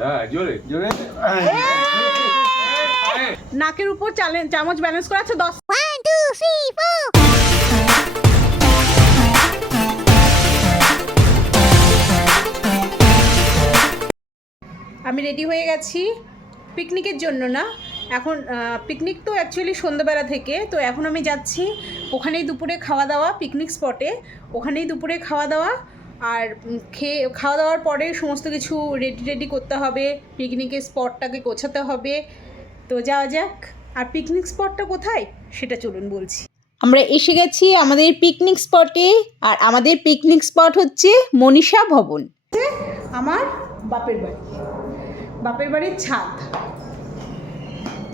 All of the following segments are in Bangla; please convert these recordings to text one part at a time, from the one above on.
হ্যাঁ জোরে। নাকের উপর চালে- চামচ ব্যালেন্স করা আছে দশ। আমি রেডি হয়ে গেছি পিকনিকের জন্য না? এখন পিকনিক তো অ্যাকচুয়ালি সন্ধ্যাবেলা থেকে তো এখন আমি যাচ্ছি ওখানেই দুপুরে খাওয়া দাওয়া পিকনিক স্পটে ওখানেই দুপুরে খাওয়া দাওয়া আর খেয়ে খাওয়া দাওয়ার পরে সমস্ত কিছু রেডি রেডি করতে হবে। পিকনিকের স্পটটাকে গোছাতে হবে। তো যাওয়া যাক। আর পিকনিক স্পটটা কোথায়? সেটা চলুন বলছি। আমরা এসে গেছি আমাদের পিকনিক স্পটে আর আমাদের পিকনিক স্পট হচ্ছে মনীষা ভবন। আমার বাপের বাড়ি। বাপের বাড়ির ছাদ।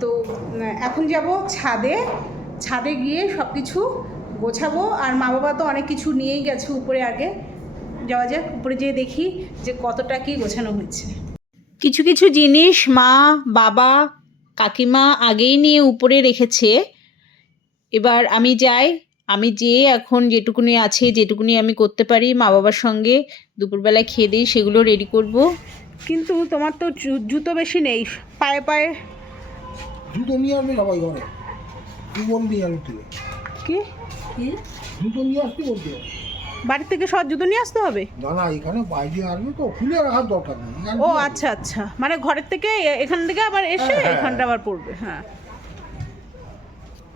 তো এখন যাব ছাদে। ছাদে গিয়ে সব কিছু গোছাবো। আর মা বাবা তো অনেক কিছু নিয়েই গেছে উপরে আগে। যাওয়া যাক উপরে যেয়ে দেখি যে কতটা কি গোছানো হয়েছে। কিছু কিছু জিনিস মা বাবা কাকিমা আগেই নিয়ে উপরে রেখেছে। এবার আমি যাই আমি যেয়ে এখন যেটুকুনি আছে যেটুকুনি আমি করতে পারি মা বাবার সঙ্গে দুপুরবেলায় খেয়ে দিই সেগুলো রেডি করব। কিন্তু তোমার তো জুতো বেশি নেই পায়ে পায়ে। জুতো নিয়ে আসবে সবাই ঘরে? তুই বলবি আমি তুলে কি? জুতো নিয়ে আসতে বলতে? হবে। বাড়ি থেকে সব জুতো নিয়ে আসতে হবে? না না এখানে বাইরে আসবে তো খুলে রাখার দরকার নেই ও আচ্ছা আচ্ছা। মানে ঘরের থেকে এখান থেকে আবার এসে হ্যাঁ, হ্যাঁ, এখানটা আবার পড়বে হ্যাঁ।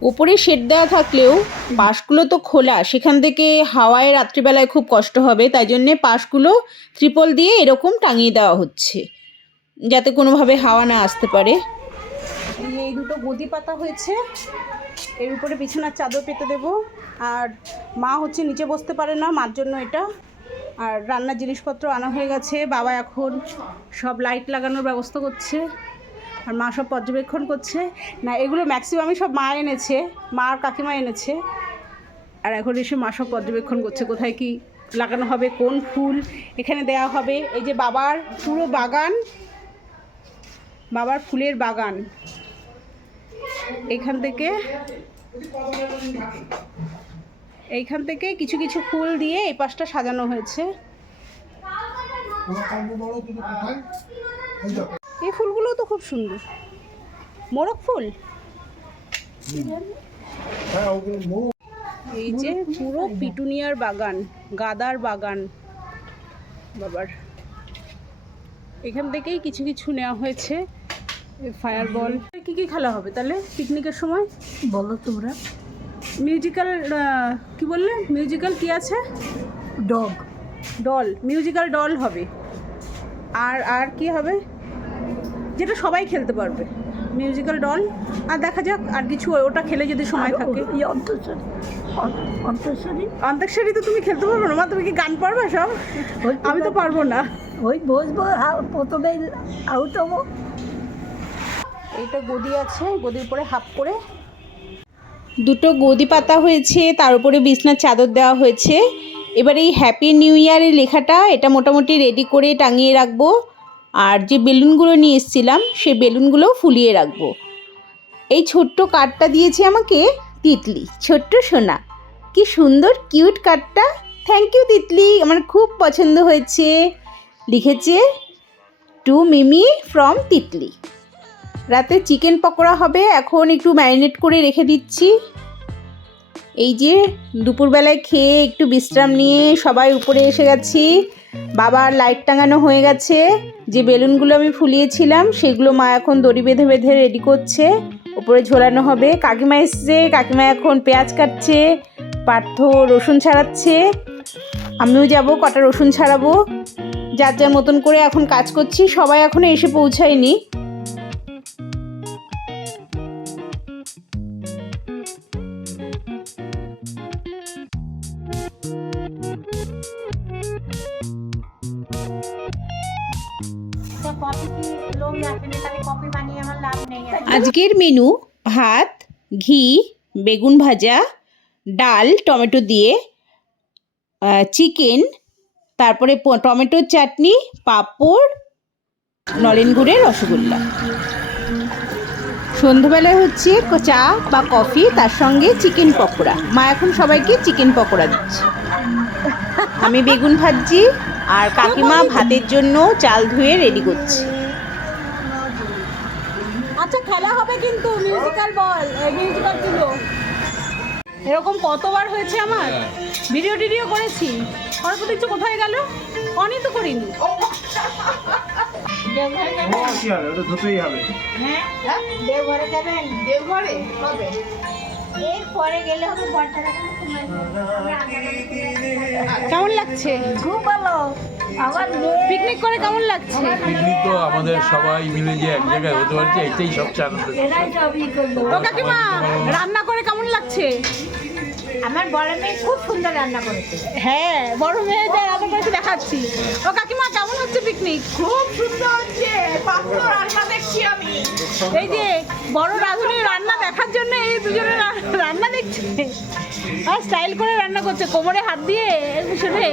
উপরে শেড দেওয়া থাকলেও পাশগুলো তো খোলা সেখান থেকে হাওয়ায় রাত্রিবেলায় খুব কষ্ট হবে তাই জন্যে পাশগুলো ত্রিপল দিয়ে এরকম টাঙিয়ে দেওয়া হচ্ছে যাতে কোনোভাবে হাওয়া না আসতে পারে। এই দুটো গদি পাতা হয়েছে। এর উপরে বিছানার চাদর পেতে দেবো। আর মা হচ্ছে নিচে বসতে পারে না, মার জন্য এটা। আর রান্নার জিনিসপত্র আনা হয়ে গেছে, বাবা এখন সব লাইট লাগানোর ব্যবস্থা করছে। আর মা সব পর্যবেক্ষণ করছে। না, এগুলো ম্যাক্সিমামই সব মা এনেছে, মা আর কাকিমা এনেছে। আর এখন এসে মা সব পর্যবেক্ষণ করছে, কোথায় কি লাগানো হবে, কোন ফুল এখানে দেয়া হবে। এই যে বাবার পুরো বাগান, বাবার ফুলের বাগান। এখান থেকে এইখান থেকে কিছু কিছু ফুল দিয়ে এই পাশটা সাজানো হয়েছে। এই ফুলগুলো তো খুব সুন্দর। মোরগ ফুল? এই যে পুরো পিটুনিয়ার বাগান, গাদার বাগান। বাবার। এখান থেকেই কিছু কিছু নেওয়া হয়েছে। ফায়ার বল কি কি খেলা হবে? তাহলে পিকনিকের সময়? বলো তোমরা। মিউজিক্যাল কি বললে? মিউজিক্যাল কি আছে? ডগ ডল মিউজিক্যাল ডল হবে। আর আর কি হবে? যেটা সবাই খেলতে পারবে। মিউজিক্যাল ডল আর দেখা যাক আর কিছু ওটা খেলে যদি সময় থাকে। অন্তঃসরী অন্তঃসরী? অন্তাক্ষরী তো তুমি খেলতে পারবে না। মা তুমি কি গান পারবে সব? আমি তো পারব না। ওই বসবো প্রথমে আউট হব। এইটা গদি আছে, গদির উপরে হাফ করে। দুটো গদি পাতা হয়েছে, তার উপরে বিছনার চাদর দেওয়া হয়েছে। এবার এই হ্যাপি নিউ ইয়ারের লেখাটা, এটা মোটামুটি রেডি করে টাঙিয়ে রাখব। আর যে বেলুনগুলো নিয়ে এসেছিলাম, সেই বেলুনগুলোও ফুলিয়ে রাখব। এই ছোট্ট কার্ডটা দিয়েছে আমাকে তিতলি, ছোট্ট সোনা। কি সুন্দর কিউট কার্ডটা থ্যাংক ইউ তিতলি, আমার খুব পছন্দ হয়েছে। লিখেছে টু মিমি ফ্রম তিতলি রাতে চিকেন পকোড়া হবে, এখন একটু ম্যারিনেট করে রেখে দিচ্ছি। এই যে, দুপুরবেলায় খেয়ে একটু বিশ্রাম নিয়ে সবাই উপরে এসে গেছি। বাবার লাইট টাঙানো হয়ে গেছে, যে বেলুনগুলো আমি ফুলিয়েছিলাম, সেগুলো মা এখন দড়ি বেঁধে বেঁধে রেডি করছে। উপরে ঝোলানো হবে। কাকিমা এসছে, কাকিমা এখন পেঁয়াজ কাটছে, পার্থ রসুন ছাড়াচ্ছে। আমিও যাব, কটা রসুন ছাড়াবো। যার যার মতন করে এখন কাজ করছি, সবাই এখনও এসে পৌঁছায়নি। আজকের মেনু ভাত, ঘি, বেগুন ভাজা, ডাল, টমেটো দিয়ে চিকেন তারপরে টমেটোর চাটনি, পাঁপড়, নলেন গুড়ের রসগোল্লা। সন্ধ্যাবেলায় হচ্ছে চা বা কফি তার সঙ্গে চিকেন পকোড়া। মা এখন সবাইকে চিকেন পকোড়া দিচ্ছে। আমি বেগুন ভাজছি আর কাকিমা ভাতের জন্য চাল ধুয়ে রেডি করছে। আচ্ছা খেলা হবে কিন্তু মিউজিক্যাল বল মিউজিক্যাল তুলো। এরকম কতবার হয়েছে আমার? ভিডিও টিডিও করেছি। সরস্বতী পুজো কোথায় গেল? অনেক তো করিনি। হবে দেওঘরে যাবেন দেওঘরে কবে? এরপরে গেলে হবে কেমন লাগছে? খুব ভালো পিকনিক করে কেমন লাগছে? পিকনিক তো আমাদের সবাই মিলে যে এক জায়গায় হতে পারছে এটাই সবচেয়ে আনন্দ ও কাকিমা রান্না করে কেমন লাগছে? আমার বড় মেয়ে খুব সুন্দর রান্না করেছে। হ্যাঁ বড় মেয়ে করেছে দেখাচ্ছি? ও কাকিমা কেমন হচ্ছে পিকনিক খুব সুন্দর হচ্ছে। রান্না দেখছি আমি। এই যে বড় রাঁধুনির রান্না দেখার জন্য এই দুজনে রান্না দেখছে? আর স্টাইল করে রান্না করছে কোমরে হাত দিয়ে পিছনে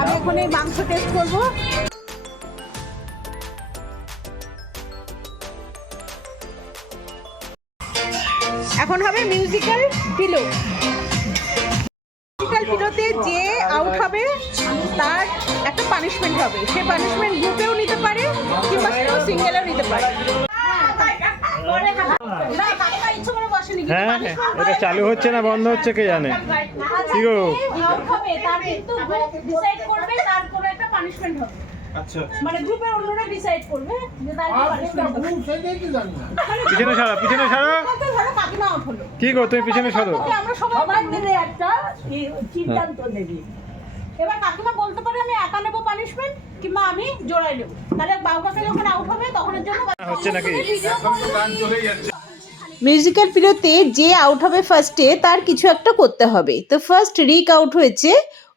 আমি এখন এই মাংস টেস্ট করব। এখন হবে মিউজিক্যাল পিলো মিউজিক্যাল পিলোতে যে আউট হবে, তার একটা পানিশমেন্ট হবে। সে পানিশমেন্ট গ্রুপেও নিতে পারে, কিংবা কেউ সিঙ্গেলেও নিতে পারে না, কাকিমা ইচ্ছে করে বসেনি, কিন্তু হ্যাঁ এটা চালু হচ্ছে না বন্ধ হচ্ছে কে জানে? কি গো? হবে। আচ্ছা মানে গ্রুপের অন্যরা ডিসাইড করবে যে তার কি আর কোনটা পানিশমেন্ট হবে। গ্রুপ সেটাই তো জানি না পিছনে সরো পিছনে কি গো তুমি পিছনে সরো। আমরা সবাই সবার দিলে একটা সিদ্ধান্ত নেবি। এবার কাকিমা বলতে পারে আমি একা নেব পানিশমেন্ট কিংবা আমি জোড়াই নেব। তাহলে বাবুকাকে যখন আউট হবে তখন এর জন্য হচ্ছে নাকি? মিউজিক্যাল পিরিয়ডে যে আউট হবে ফার্স্টে তার কিছু একটা করতে হবে। তো ফার্স্ট রিক আউট হয়েছে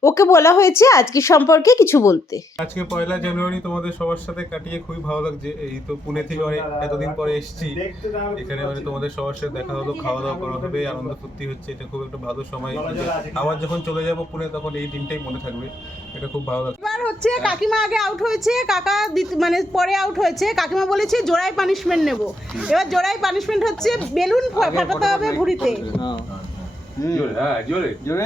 ওকে বলা হয়েছে আজকে সম্পর্কে কিছু বলতে। আজকে পয়লা জানুয়ারি তোমাদের সবার সাথে কাটিয়ে খুবই ভালো লাগছে। এই তো পুনে থেকে এতদিন পরে এসেছি। এখানে মানে তোমাদের সবার সাথে দেখা হলো খাওয়া দাওয়া করা হবে আনন্দ ফুর্তি হচ্ছে। এটা খুব একটা ভালো সময় আবার যখন চলে যাব পুনে তখন এই দিনটাই মনে থাকবে। এটা খুব ভালো লাগছে। এবার হচ্ছে কাকিমা আগে আউট হয়েছে কাকা মানে পরে আউট হয়েছে। কাকিমা বলেছে জোড়াই পানিশমেন্ট নেব। এবার জোড়াই পানিশমেন্ট হচ্ছে বেলুন ফাটাতে হবে ভুড়িতে। জোরে হ্যাঁ জোরে। জোরে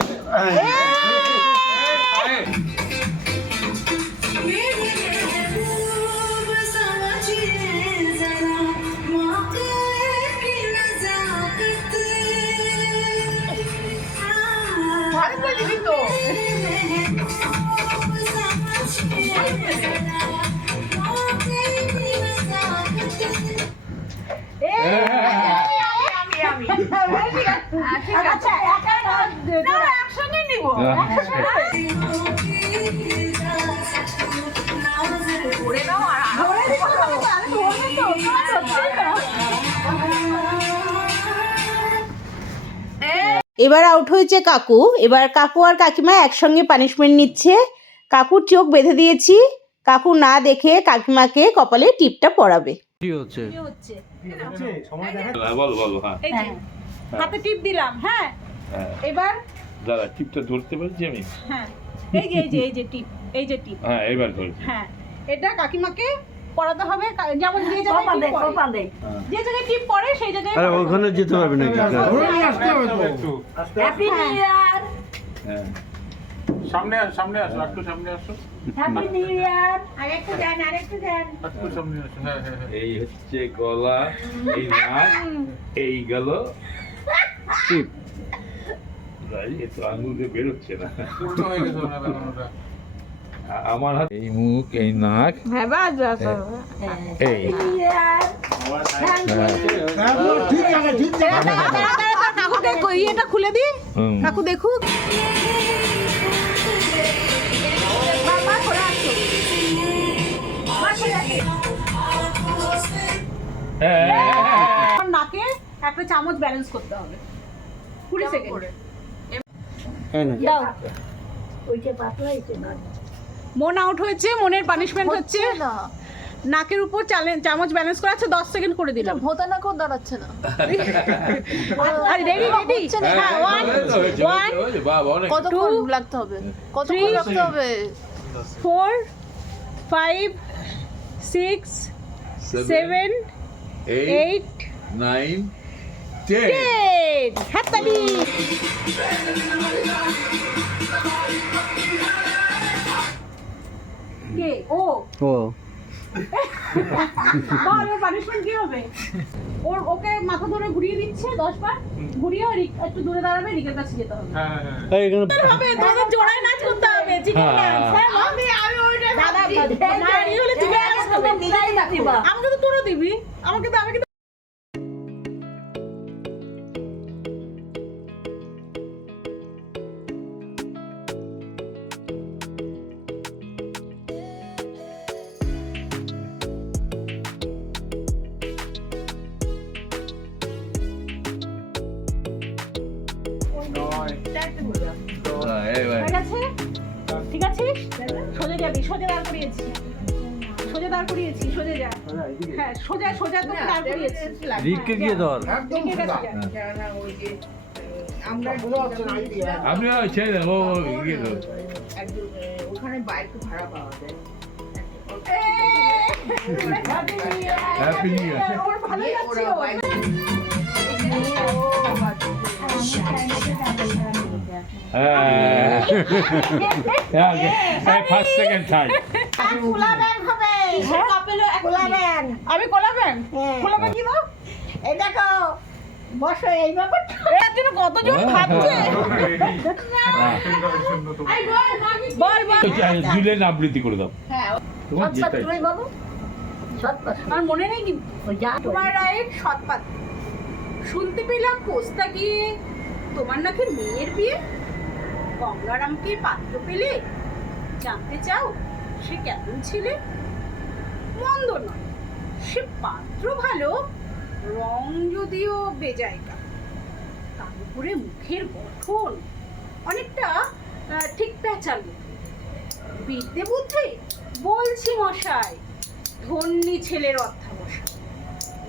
এবার আউট হয়েছে কাকু। এবার কাকু আর কাকিমা একসঙ্গে পানিশমেন্ট নিচ্ছে। কাকুর চোখ বেঁধে দিয়েছি। কাকু না দেখে কাকিমাকে কপালে টিপটা হচ্ছে? হ্যাঁ, বলো বলো হ্যাঁ। হাতে টিপ দিলাম হ্যাঁ। হ্যাঁ। এবার? দাদা টিপটা ধরতে পারছি আমি? হ্যাঁ। এই যে এই যে এই যে টিপ এই যে টিপ। হ্যাঁ এবার ধরছি। হ্যাঁ। এটা কাকিমাকে পড়াতে হবে যেমন যে জায়গায় টিপ পড়ে। যে জায়গায় টিপ পড়ে সেই জায়গায় আরে ওখানে যেতে পারবে নাকি? ধরে নিয়ে আসতে হবে তো। হ্যাপি নিউ ইয়ার হ্যাঁ। সামনে আস সামনে আসো একটু সামনে আসো। হ্যাপি নিউ ইয়ার আরেকটু দেন আরেকটু দেন। একটু সামনে আসো হ্যাঁ হ্যাঁ হ্যাঁ। এই হচ্ছে গলা এই নাক এই গেল। টিপ। ভাই তো আঙুল দিয়ে বেরোচ্ছে না। হয়ে গেছে আমার হাত এই মুখ এই নাক। হ্যাঁ বাস বাস এই নিউ ইয়ার থ্যাংক ইউ হ্যাঁ, ঠিক আছে ঠিক আছে কাকুকে কই- খুলে দি কাকু দেখুক হ্যাঁ, হ্যাঁ, হ্যাঁ। নাকে একটা চামচ ব্যালেন্স করতে হবে। কুড়ি সেকেন্ড। দাও। ওইটা পাতলা হয়েছে না মন আউট হয়েছে মনের পানিশমেন্ট হচ্ছে না। নাকের উপর চামচ ব্যালেন্স করা আছে দশ সেকেন্ড করে দিলাম। ভোতা না কেউ দাঁড়াচ্ছে না। আর রেডি রেডি হ্যাঁ ওয়ান ওয়ান। কতক্ষণ লাগতে হবে? কতক্ষণ three, লাগতে হবে? Four five six seven eight ten. Ten হাততালি। কে ও ও পানিশমেন্ট কি হবে ওর ওকে মাথা ধরে ঘুরিয়ে দিচ্ছে দশ বার ঘুরিয়ে রিক- একটু দূরে দাঁড়াবে রিকের কাছে যেতে হবে হ্যাঁ হ্যাঁ এই এখানে হবে তোদের জোড়ায় নাচ করতে হবে চিকেন ডান্স হ্যাঁ আমি আমি ওইটা দাদা না এই হলে চিকেন হবে আমাকে তো তোরা দিবি আমাকে তো আমাকে ঠিক আছে? সোজা যাবি সোজা দাঁড় করিয়েছি। সোজা দাঁড় করিয়েছি সোজা যা। হ্যাঁ সোজা সোজা তো দাঁড় করিয়েছি। রিককে গিয়ে ধর। একদম সোজা। আমরা। আপনি ছেড়ে ও ওখানে বাইক ভাড়া পাওয়া যায়। Happy New Year. ব্যাগ হবে। খোলা ব্যাগ আমি কোলাবেন হ্যাঁ। কোলাবেন কি দাও এই দেখো বসো এই ব্যাপারটা। এর জন্য কতজন ভাবছে? বল বল জুলেন আবৃত্তি করে দাও। হ্যাঁ তোমার যেটা আমার মনে নেই কিন্তু তোমার রায়ের সৎপাত শুনতে পেলাম পোস্তা গিয়ে তোমার নাকি মেয়ের বিয়ে? গঙ্গারামকে পাত্র পেলে? জানতে চাও সে কেমন ছেলে? মন্দ নয়, সে পাত্র ভালো, রং যদিও বেজায়গা তার উপরে মুখের গঠন অনেকটা ঠিক প্যাচাল। বিদ্যে বুদ্ধি, বলছি মশাই, ধন্যী ছেলের অধ্যাবসায়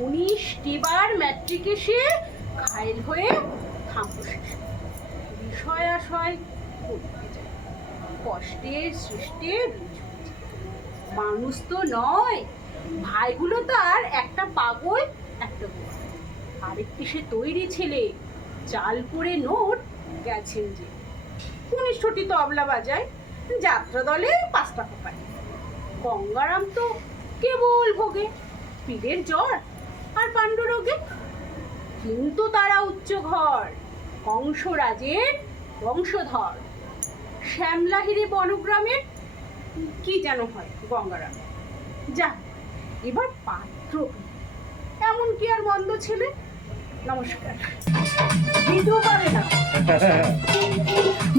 উনিশটি বার ম্যাট্রিকে সে ঘায়েল হয়ে শেষে। বিষয় আশয় কষ্টের সৃষ্টে বীজ হয়েছে। মানুষ তো নয়। ভাইগুলো তার একটা পাগল, একটা আরেকটি সে তৈরি ছেলে, চাল পরে নোট গেছেন যে। কনিষ্ঠটি তবলা বাজায়, যাত্রা দলে পাঁচ টাকা পায় গঙ্গারাম তো কেবল ভোগে, পীরের জ্বর আর পাণ্ডুরোগে। কিন্তু তারা উচ্চ ঘর কংসরাজের বংশধর। শ্যামলাহিরি বনগ্রামের কি যেন হয় গঙ্গারাম। যা এবার পাত্র। এমন কি আর মন্দ ছেলে? নমস্কার।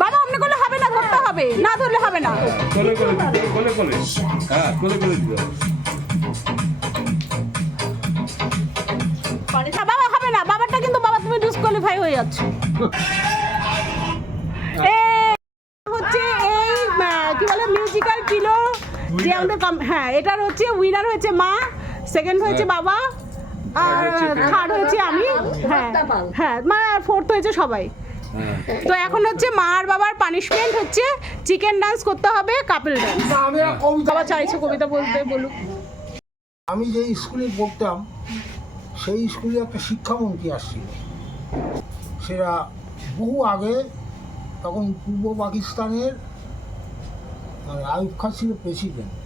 বাবা অমনি করলে হবে না ধরতে হবে। না ধরলে হবে না। কোলে কোলে কোলে কোলে হ্যাঁ কোলে কোলে বাবা হবে না। বাবারটা কিন্তু বাবা তুমি ডিসকোয়ালিফাই হয়ে যাচ্ছ। যে আমাদের হ্যাঁ এটার হচ্ছে উইনার হয়েছে মা সেকেন্ড হয়েছে বাবা আর থার্ড হয়েছে আমি হ্যাঁ হ্যাঁ। মানে ফোর্থ হয়েছে সবাই। হ্যাঁ। তো এখন হচ্ছে মা আর বাবার পানিশমেন্ট হচ্ছে চিকেন ডান্স করতে হবে কাপেল ডান্স বাবা চাইছে কবিতা বলতে বলুক। আমি যে স্কুলে পড়তাম সেই স্কুলে একটা শিক্ষামন্ত্রী আসছিল। সেটা বহু আগে তখন পূর্ব পাকিস্তানের মানে আইব খান ছিল প্রেসিডেন্ট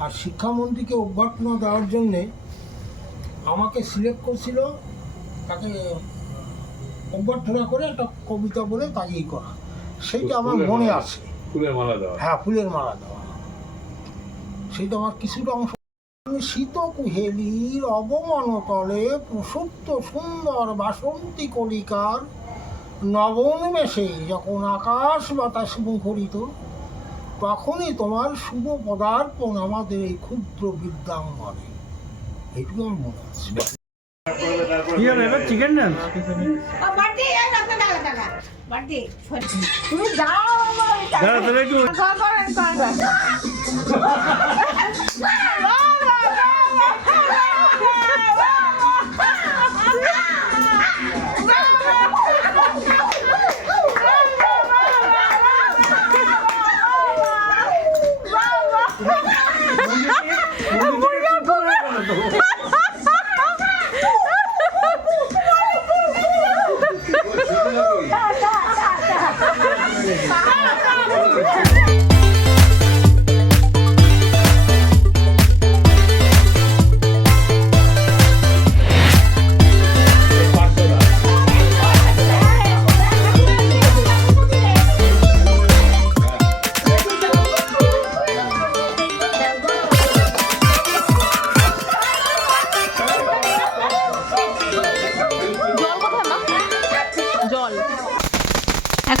আর শিক্ষামন্ত্রীকে অভ্যর্থনা দেওয়ার জন্যে আমাকে সিলেক্ট করছিল তাকে অভ্যর্থনা করে একটা কবিতা বলে তাকেই করা। সেইটা আমার মনে আছে। ফুলের মালা দেওয়া। হ্যাঁ ফুলের মালা দেওয়া। সেইটা আমার কিছুটা অংশ। শীত কুহেলির অবমানতলে প্রসুপ্ত সুন্দর বাসন্তী কলিকার নবনবেশে যখন আকাশ বাতাস মুখরিত তখনই তোমার শুভ পদার্পণ আমাদের এই ক্ষুদ্র বিদ্যাঙ্গনে। এইটুকু আমার মনে আছে। কি হবে এবার চিকেন বাড়তি তুমি যাও আমার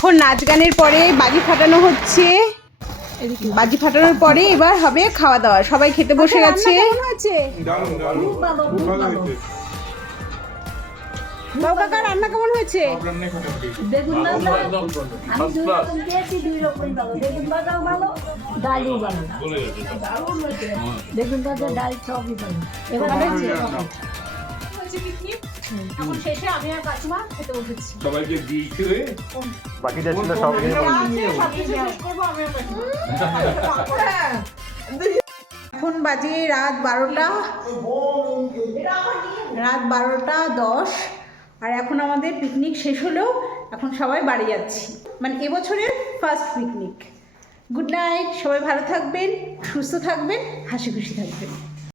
এখন নাচ গানের পরে বাজি ফাটানো হচ্ছে। বাজি ফাটানোর পরে এবার হবে খাওয়া দাওয়া। সবাই খেতে বসে গেছে। কাকা রান্না কেমন হয়েছে? বেগুন আমি দুই রকম দিয়েছি দুই রকম ভালো। বেগুন ভাজাও ভালো ডালও ভালো। বেগুন ভাজা ডাল সবই ভালো। এবার হয়েছে এখন শেষে আমি আর কাকিমা খেতে বসেছি। সবাইকে বাকিটা ছিল সব নিয়ে এখন বাজে রাত বারোটা। রাত বারোটা দশ। আর এখন আমাদের পিকনিক শেষ হলেও এখন সবাই বাড়ি যাচ্ছি। মানে এবছরের ফার্স্ট পিকনিক গুড নাইট সবাই ভালো থাকবেন সুস্থ থাকবেন হাসি খুশি থাকবেন।